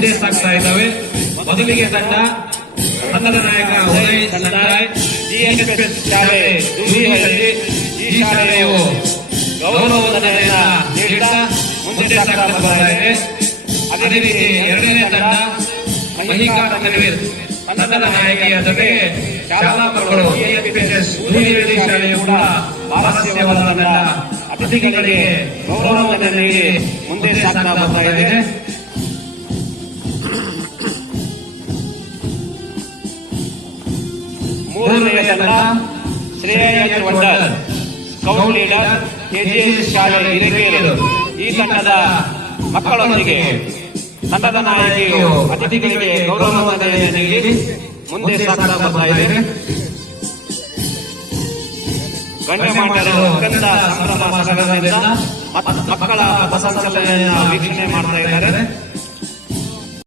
ಮುಂದೆ ಸಾಗ್ತಾ ಇದ್ದಾವೆ. ಮೊದಲಿಗೆ ತಂಡದ ನಾಯಕ ಉದಯ್ ಸಂತಾಯ್, GNFS ಶಾಲೆ ದೂರಿಹಳ್ಳಿ. ಈ ಶಾಲೆಯು ಗೌರವಧನೆಯನ್ನ ನೀಡುತ್ತಾ ಮುಂದೆ ಸಾಗ್ತಾ ಬರ್ತಾ ಇದೆ. ಅದೇ ರೀತಿ ಎರಡನೇ ತಂಡ ಮಹಿಕಾ ಕನ್ವೀರ್, ತಂಡದ ನಾಯಕಿಯ ಜೊತೆಗೆ ಶಾಲಾ ಮಕ್ಕಳು GNFS ದೂರಿಹಳ್ಳಿ ಶಾಲೆಯು ಕೂಡ ಹಾಸ್ಯವಾದ ತಂಡ ಅತಿಥಿಗಳಿಗೆ ಗೌರವಧನೆ ನೀಡಿ ಮುಂದೆ ಸಾಗ್ತಾ ಬರ್ತಾ ಇದೆ. ಮೂರನೆಯ ತಂಡ Shreyas wonder, scout leader, KGS ಶಾಲೆ ಹಿರೇಕೆರೂರು. ಈ ತಂಡದ ಮಕ್ಕಳೊಂದಿಗೆ ತಂಡದ ನಾಯಕಿಯು ಅತಿಥಿಗಳಿಗೆ ಗೌರವಧನೆಯನ್ನು ನೀಡಿ ಮುಂದೆ ಸಾಗ್ತಾ ಬರ್ತಾ ಇದೆ. ಗಣ್ಯಮಾನ್ಯರು ಅತ್ಯಂತ ಸಂಭ್ರಮ ಸಡಗರದಿಂದ ಮಕ್ಕಳ ಪಥಸಂಚಲನೆಯನ್ನು ವೀಕ್ಷಣೆ ಮಾಡ್ತಾ ಇದ್ದಾರೆ.